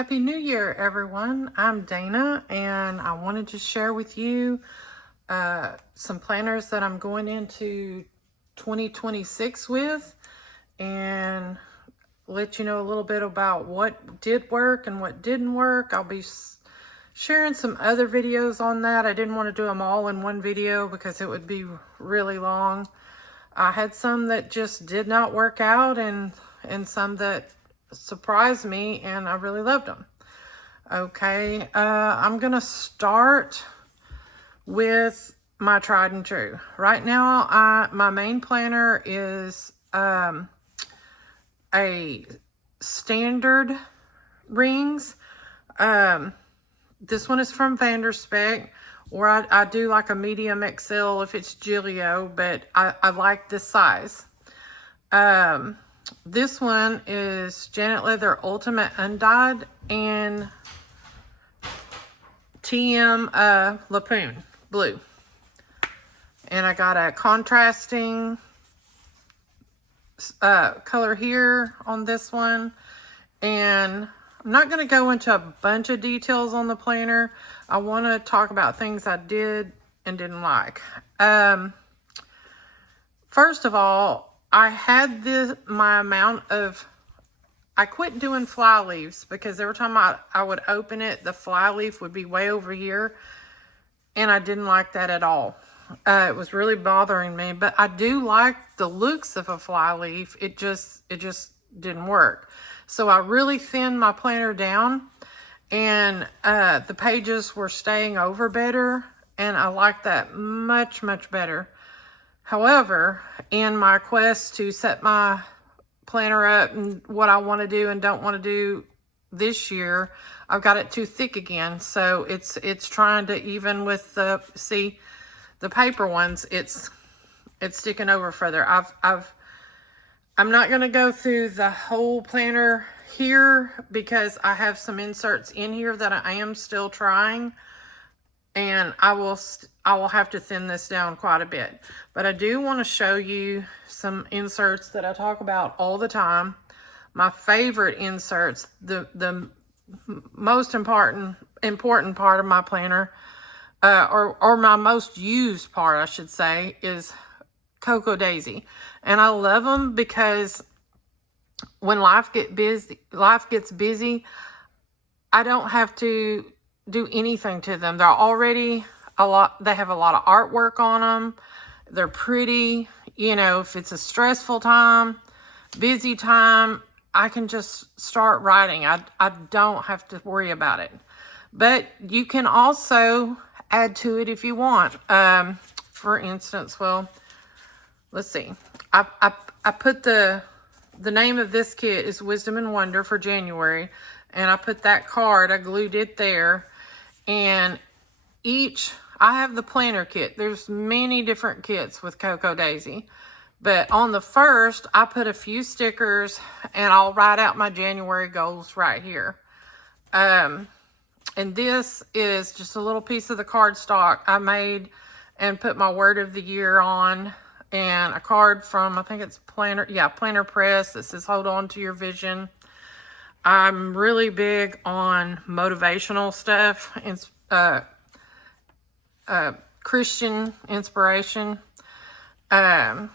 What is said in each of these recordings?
Happy New Year, everyone. I'm Dana, and I wanted to share with you some planners that I'm going into 2026 with and let you know a little bit about what did work and what didn't work. I'll be sharing some other videos on that. I didn't want to do them all in one video because it would be really long. I had some that just did not work out and some that surprised me, and I really loved them. Okay, I'm gonna start with my tried and true. Right now, my main planner is a standard rings. This one is from Vanderspec, or I do like a medium XL if it's Gillio, but I like this size. This one is Janet Leather Ultimate Undyed and TM Lapoon Blue. And I got a contrasting color here on this one. And I'm not going to go into a bunch of details on the planner. I want to talk about things I did and didn't like. First of all, I had my amount of, I quit doing fly leaves because every time I would open it, the fly leaf would be way over here. And I didn't like that at all. It was really bothering me, but I do like the looks of a fly leaf. It just didn't work. So I really thinned my planner down, and the pages were staying over better, and I like that much, much better. However, in my quest to set my planner up and what I want to do and don't want to do this year, I've got it too thick again. So it's trying to, even with the paper ones, it's sticking over further. I'm not going to go through the whole planner here because I have some inserts in here that I am still trying, and I will have to thin this down quite a bit. But I do want to show you some inserts that I talk about all the time. My favorite inserts, the most important part of my planner, or my most used part, I should say, is Cocoa Daisy. And I love them because when life gets busy, I don't have to do anything to them. They're already they have a lot of artwork on them. They're pretty. You know, if it's a stressful time, busy time, I can just start writing. I don't have to worry about it. But you can also add to it if you want. For instance, well, let's see. I put the name of this kit is Wisdom and Wonder for January, and I put that card, I glued it there, and I have the planner kit. There's many different kits with Cocoa Daisy, but on the first, I put a few stickers, and I'll write out my January goals right here. And this is just a little piece of the cardstock I made and put my word of the year on, and a card from, I think it's Planner Press that says, hold on to your vision. I'm really big on motivational stuff, Christian inspiration. And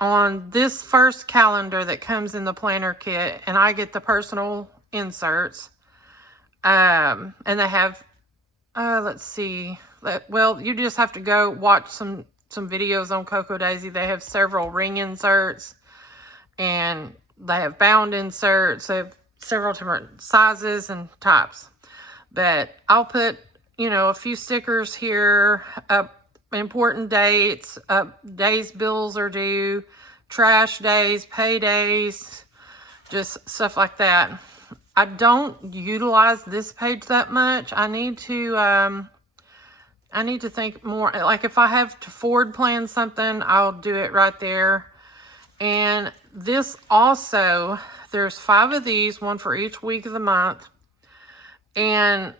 on this first calendar that comes in the planner kit, and I get the personal inserts, and they have, let's see, well, you just have to go watch some videos on Cocoa Daisy. They have several ring inserts, and they have bound inserts. They have several different sizes and types. But I'll put, a few stickers here, important dates, days bills are due, trash days, paydays, just stuff like that. I don't utilize this page that much. I need to think more. Like if I have to forward plan something, I'll do it right there. And this also, there's 5 of these, one for each week of the month. And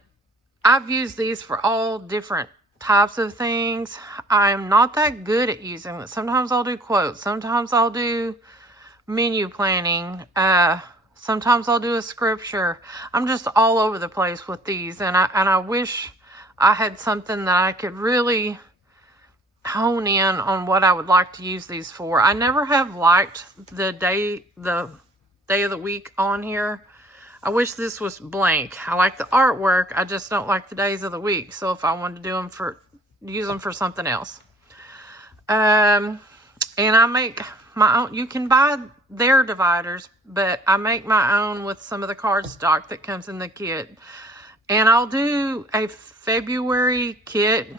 I've used these for all different types of things. I'm not that good at using them. Sometimes I'll do quotes. Sometimes I'll do menu planning. Sometimes I'll do a scripture. I'm just all over the place with these, and I wish I had something that I could really hone in on what I would like to use these for. I never have liked the day of the week on here. I wish this was blank. I like the artwork. I just don't like the days of the week. So if I wanted to use them for something else. And I make my own. You can buy their dividers, but I make my own with some of the cardstock that comes in the kit. And I'll do a February kit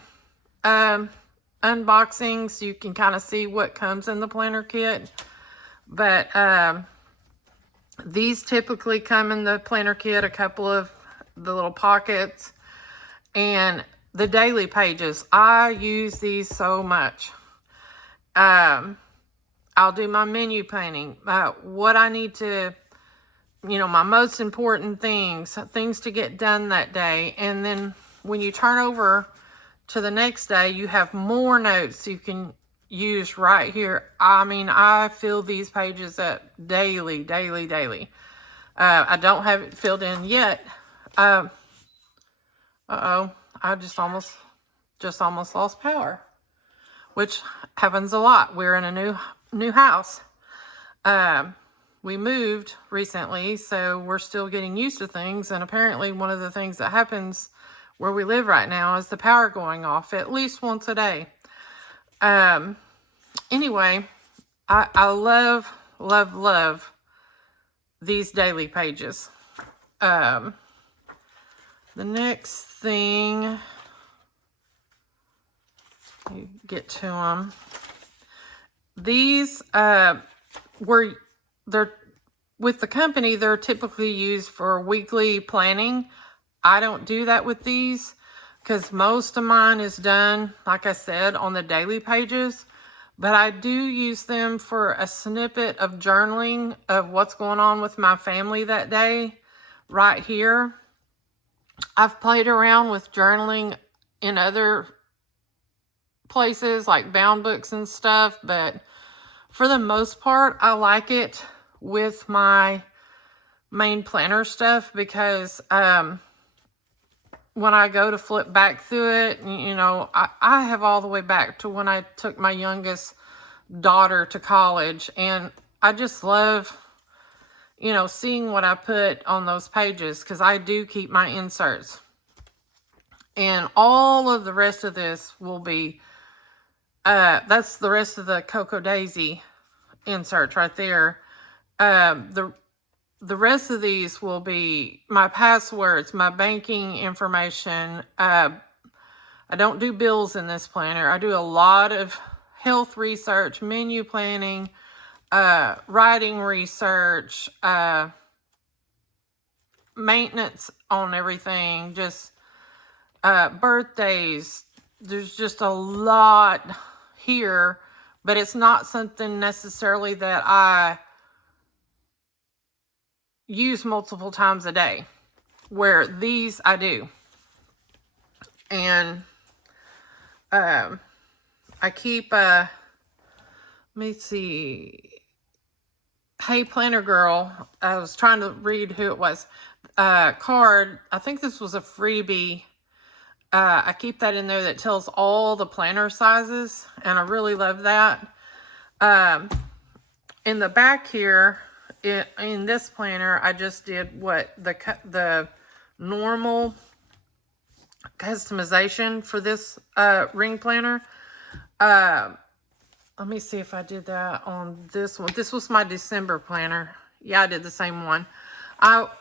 unboxing so you can kind of see what comes in the planner kit. But these typically come in the planner kit, a couple of the little pockets. And the daily pages, I use these so much. I'll do my menu painting, what I need to, my most important things to get done that day. And then when you turn over to the next day, you have more notes you can use right here. I mean, I fill these pages up daily. I don't have it filled in yet. I just almost lost power, which happens a lot. We're in a new house. We moved recently, so we're still getting used to things. And apparently one of the things that happens where we live right now is the power going off at least once a day. Anyway, I love these daily pages. The next thing, you get to them. These they're with the company, they're typically used for weekly planning. I don't do that with these because most of mine is done, like I said, on the daily pages. But I do use them for a snippet of journaling of what's going on with my family that day right here. I've played around with journaling in other places like bound books and stuff, but for the most part, I like it with my main planner stuff because when I go to flip back through it, I have all the way back to when I took my youngest daughter to college, and I just love, seeing what I put on those pages because I do keep my inserts. And all of the rest of this will be, that's the rest of the Cocoa Daisy inserts right there. The rest of these will be my passwords, my banking information. I don't do bills in this planner. I do a lot of health research, menu planning, writing research, maintenance on everything, just birthdays. There's just a lot here, but it's not something necessarily that I use multiple times a day, where these I do. And I keep let me see, Hey Planner Girl, I was trying to read who it was, card, I think this was a freebie. I keep that in there that tells all the planner sizes, and I really love that. In the back here, in this planner, I just did what the normal customization for this ring planner. Let me see if I did that on this one. This was my December planner. Yeah, I did the same one.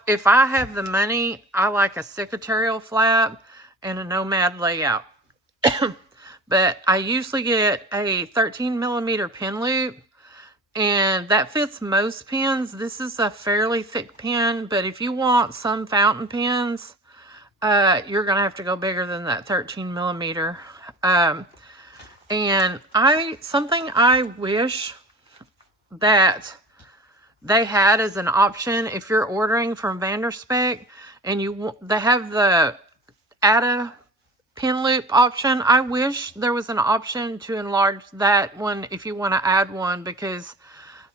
If I have the money, I like a secretarial flap and a nomad layout. But I usually get a 13 millimeter pen loop, and that fits most pens. This is a fairly thick pen, but if you want some fountain pens, you're going to have to go bigger than that 13 millimeter. And something I wish that they had as an option, if you're ordering from Vanderspec and they have the add a pen loop option, I wish there was an option to enlarge that one if you want to add one, because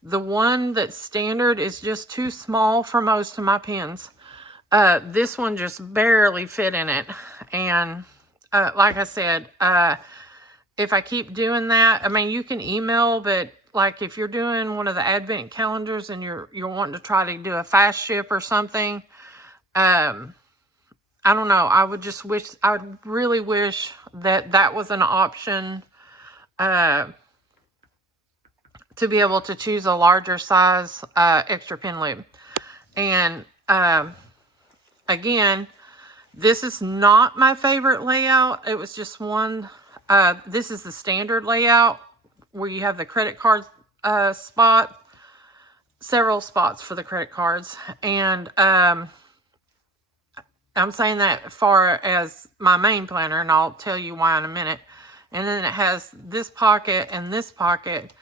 The one that's standard is just too small for most of my pens. This one just barely fit in it. And like I said, if I keep doing that, I mean, you can email, but like if you're doing one of the advent calendars and you're wanting to try to do a fast ship or something, I don't know. I would really wish that that was an option, to be able to choose a larger size, extra pen loop. And, again, this is not my favorite layout. It was just one, this is the standard layout where you have the credit card, spot, several spots for the credit cards. And, I'm saying that far as my main planner, and I'll tell you why in a minute. And then it has this pocket and this pocket.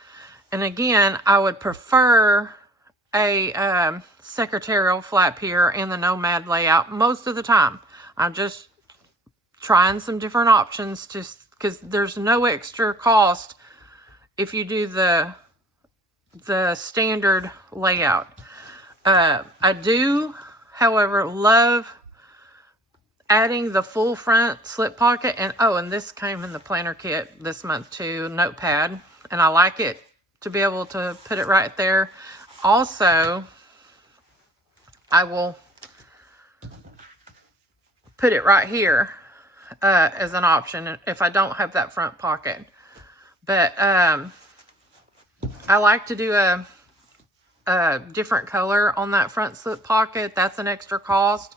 And again, I would prefer a secretarial flap here in the Nomad layout most of the time. I'm just trying some different options because there's no extra cost if you do the standard layout. I do, however, love adding the full front slip pocket. And this came in the planner kit this month too, notepad. And I like it to be able to put it right there. Also, I will put it right here as an option if I don't have that front pocket. But I like to do a different color on that front slip pocket. That's an extra cost.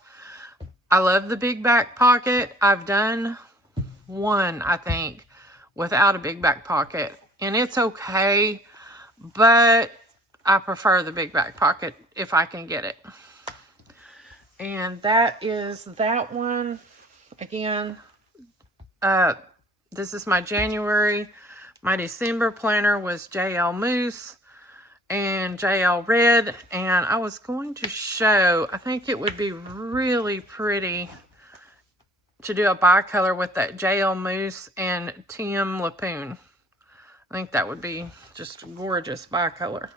I love the big back pocket. I've done one, I think, without a big back pocket. And it's okay, but I prefer the big back pocket if I can get it. And that is that one. Again, this is my January. My December planner was JL Moose and JL Red, and I was going to show, I think it would be really pretty to do a bicolor with that JL Moose and TM Lapoon. I think that would be just gorgeous bicolor.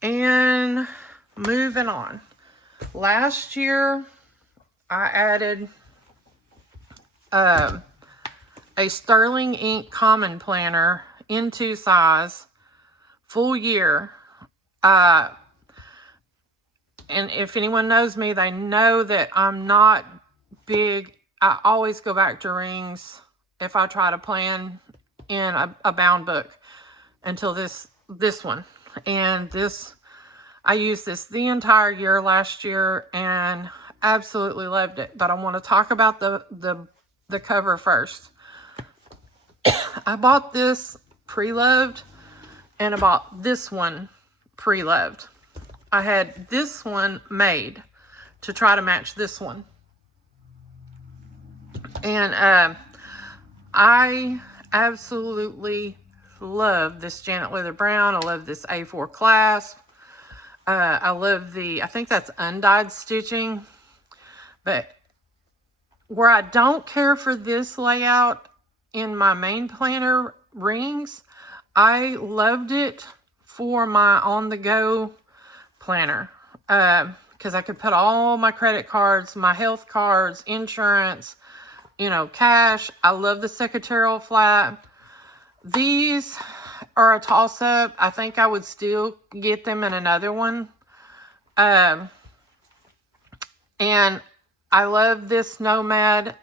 And moving on. Last year, I added a Sterling Ink Common Planner in 2 size, full year. And if anyone knows me, they know that I'm not big. I always go back to rings if I try to plan in a bound book until this one. And this, I used this the entire year last year and absolutely loved it. But I want to talk about the cover first. I bought this pre-loved and I bought this one pre-loved. I had this one made to try to match this one. And I absolutely love this Janet Leather Brown. I love this A4 clasp. I love I think that's undyed stitching. But where I don't care for this layout in my main planner rings, I loved it for my on-the-go planner. Because I could put all my credit cards, my health cards, insurance, cash. I love the secretarial flap. These are a toss-up. I think I would still get them in another one. And I love this Nomad.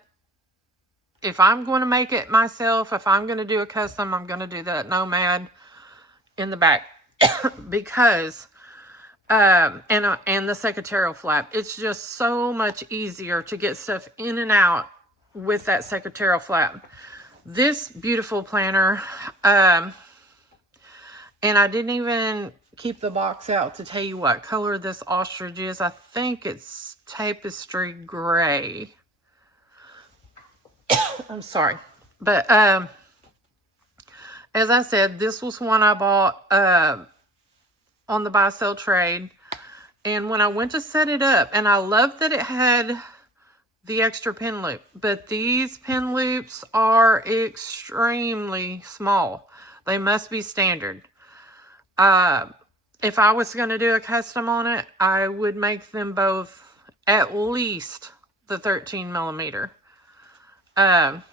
If I'm going to make it myself, if I'm going to do a custom, I'm going to do that Nomad in the back. Because, and the secretarial flap. It's just so much easier to get stuff in and out with that secretarial flap. This beautiful planner, and I didn't even keep the box out to tell you what color this ostrich is. I think it's tapestry gray. I'm sorry. But as I said, this was one I bought on the buy sell trade. And when I went to set it up, and I love that it had the extra pin loop, but these pin loops are extremely small. They must be standard. If I was going to do a custom on it, I would make them both at least the 13 millimeter. But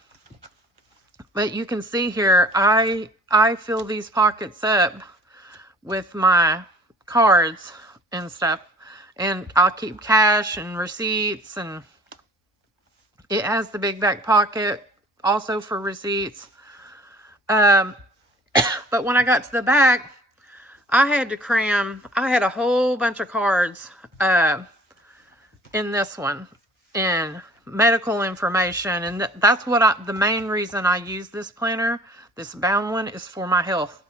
you can see here, I fill these pockets up with my cards and stuff. And I'll keep cash and receipts, and it has the big back pocket also for receipts. But when I got to the back, I had to cram, I had a whole bunch of cards in this one, in medical information. And that's what the main reason I use this planner, this bound one, is for my health.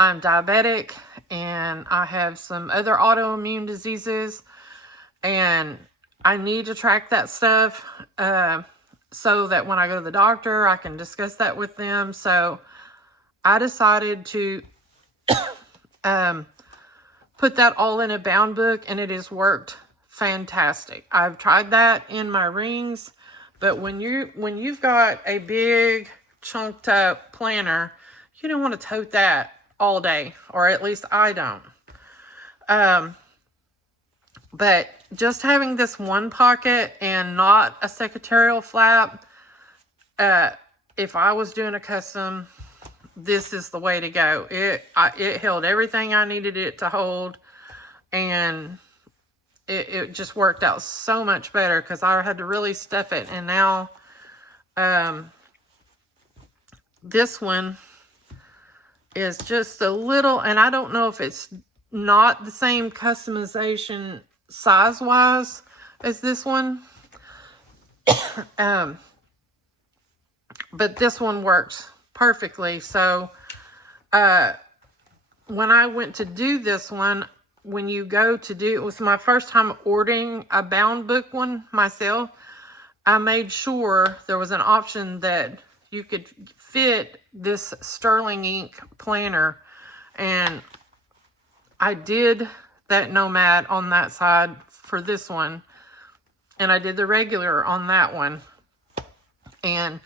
I'm diabetic, and I have some other autoimmune diseases, and I need to track that stuff so that when I go to the doctor, I can discuss that with them. So I decided to put that all in a bound book, and it has worked fantastic. I've tried that in my rings, but when you've got a big chunked up planner, you don't want to tote that all day, or at least I don't. But just having this one pocket and not a secretarial flap, if I was doing a custom, this is the way to go. It held everything I needed it to hold, and it just worked out so much better because I had to really stuff it. And now this one is just a little, and I don't know if it's not the same customization size-wise as this one. But this one works perfectly. So when I went to do this one, when you go to do, it was my first time ordering a bound book one myself. I made sure there was an option that you could fit this sterling ink planner, and I did that Nomad on that side for this one, and I did the regular on that one. And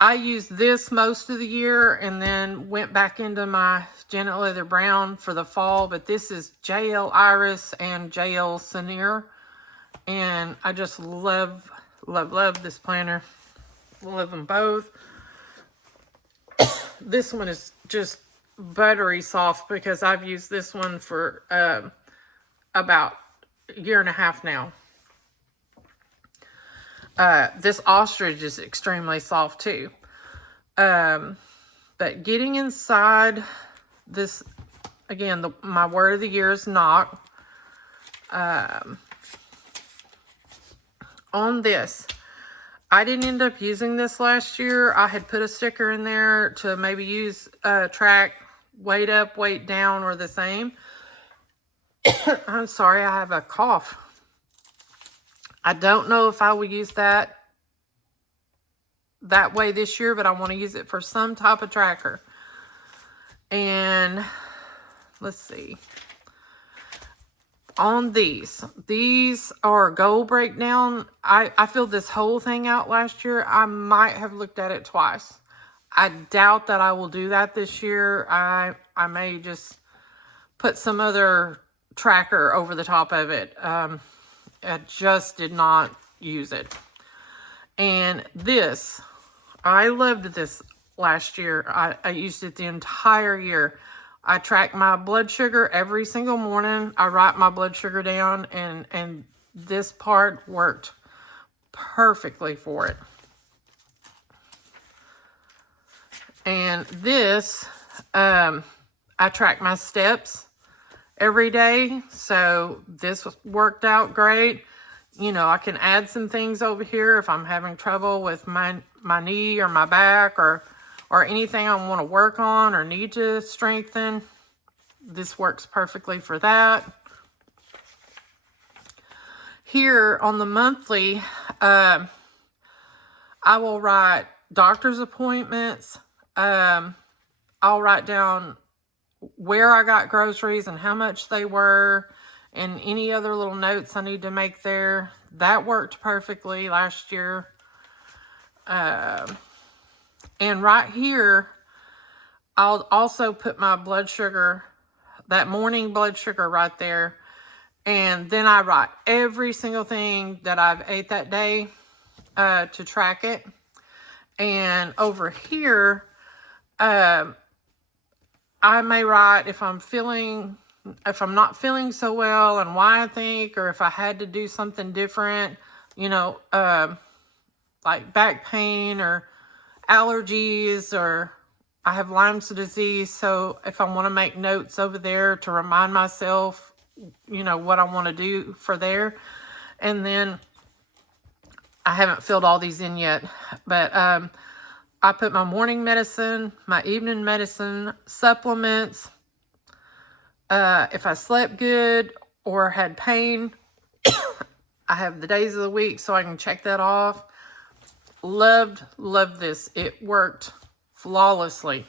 I used this most of the year, and then went back into my Janet Leather Brown for the fall. But this is JL Iris and JL Senior, and I just love this planner. Love them both. This one is just buttery soft because I've used this one for about a year and a half now. This ostrich is extremely soft too. But getting inside this, again, my word of the year is knock. On this, I didn't end up using this last year. I had put a sticker in there to maybe use track weight up, weight down, or the same. I'm sorry, I have a cough. I don't know if I will use that way this year, but I want to use it for some type of tracker. And let's see. On these are goal breakdown. I filled this whole thing out last year. I might have looked at it twice. I doubt that I will do that this year. I may just put some other tracker over the top of it. I just did not use it. And this, I loved this last year. I used it the entire year. I track my blood sugar every single morning. I write my blood sugar down, and this part worked perfectly for it. And this, I track my steps every day, so this worked out great. You know, I can add some things over here if I'm having trouble with my knee or my back, or anything I want to work on or need to strengthen. This works perfectly for that. Here on the monthly, I will write doctor's appointments. I'll write down where I got groceries and how much they were, and any other little notes I need to make there. That worked perfectly last year. And right here, I'll also put my blood sugar, that morning blood sugar right there. And then I write every single thing that I've ate that day to track it. And over here, I may write if I'm not feeling so well and why I think, or if I had to do something different, you know, like back pain or allergies, or I have Lyme's disease. So if I want to make notes over there to remind myself, you know, what I want to do for there. And then I haven't filled all these in yet, but I put my morning medicine, my evening medicine, supplements, if I slept good or had pain. I have the days of the week so I can check that off. Loved this. It worked flawlessly.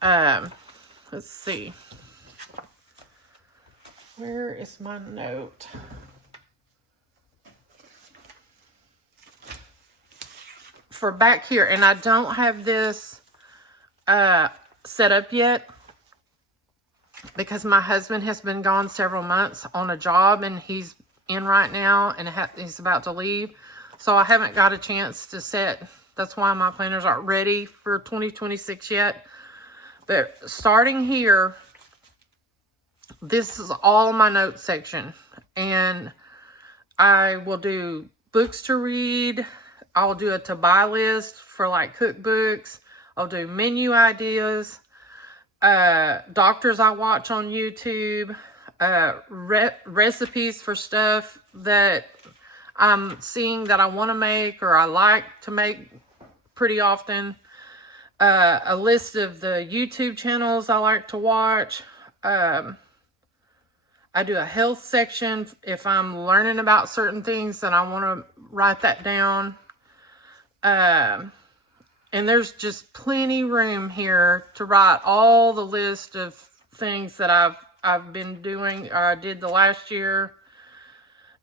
Let's see. Where is my note? For back here, and I don't have this set up yet because my husband has been gone several months on a job, and he's in right now, and he's about to leave. So I haven't got a chance to set. That's why my planners aren't ready for 2026 yet. But starting here, this is all my notes section. And I will do books to read. I'll do a to buy list for like cookbooks. I'll do menu ideas. Doctors I watch on YouTube. Recipes for stuff that I'm seeing that I want to make or I like to make pretty often. A list of the YouTube channels I like to watch. I do a health section if I'm learning about certain things and I want to write that down. And there's just plenty room here to write all the list of things that I've been doing or I did the last year.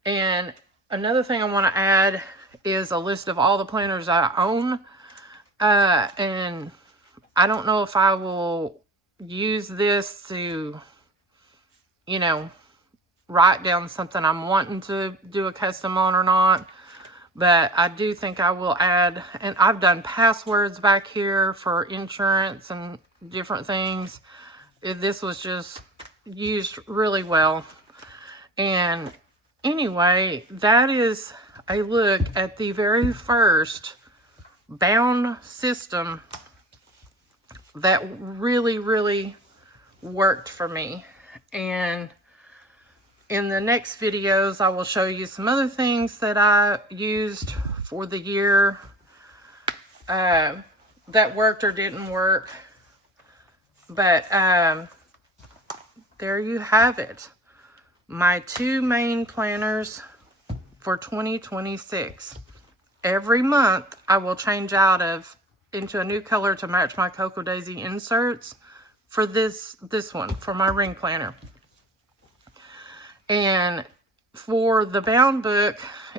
And another thing I want to add is a list of all the planners I own. And I don't know if I will use this to, you know, write down something I'm wanting to do a custom on or not. But I do think I will add, and I've done passwords back here for insurance and different things. This was just used really well. And anyway, that is a look at the very first bound system that really, really worked for me. And in the next videos, I will show you some other things that I used for the year that worked or didn't work. But there you have it. My 2 main planners for 2026. Every month, I will change out into a new color to match my Cocoa Daisy inserts for this one, for my ring planner. And for the bound book,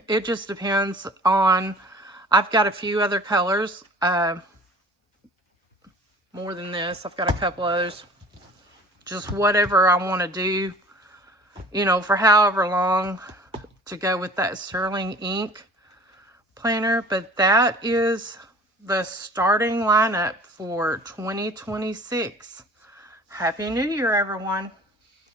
it just depends on, I've got a few other colors, more than this. I've got a couple others, just whatever I want to do, you know, for however long to go with that sterling ink planner. But that is the starting lineup for 2026. Happy New Year, everyone.